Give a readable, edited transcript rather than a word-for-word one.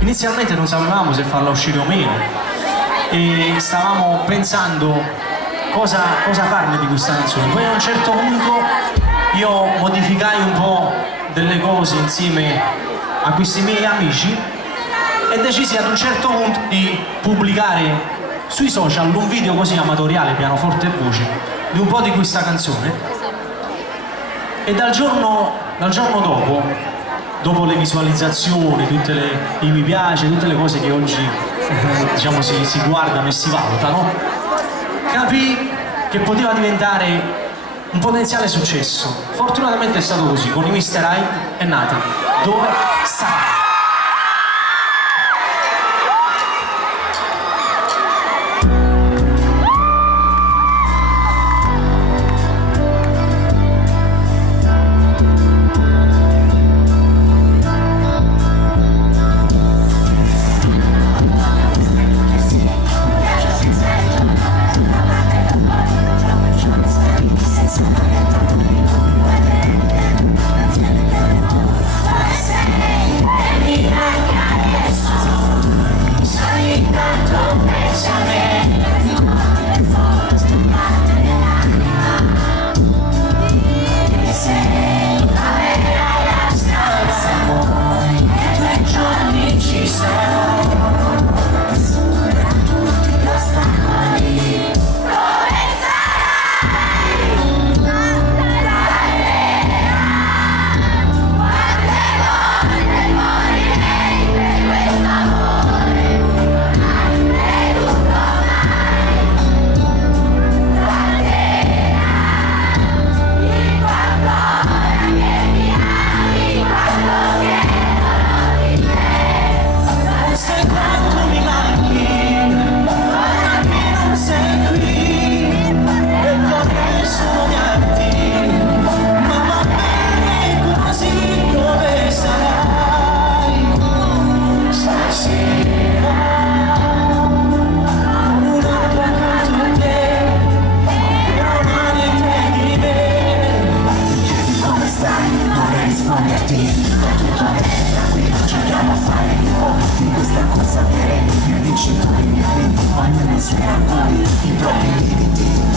inizialmente non sapevamo se farla uscire o meno e stavamo pensando cosa farne di questa canzone. Poi a un certo punto io modificai un po' delle cose insieme a questi miei amici e decisi ad un certo punto di pubblicare sui social un video così amatoriale, pianoforte e voce, di un po' di questa canzone. E dal giorno dopo le visualizzazioni, i mi piace, tutte le cose che oggi diciamo si guardano e si valutano, capì che poteva diventare un potenziale successo. Fortunatamente è stato così, con i Mr. Hyde è nata Dove Sarai. Questa cosa per il vincitore, i miei venti, ognuno sui rampoli, i propri limiti.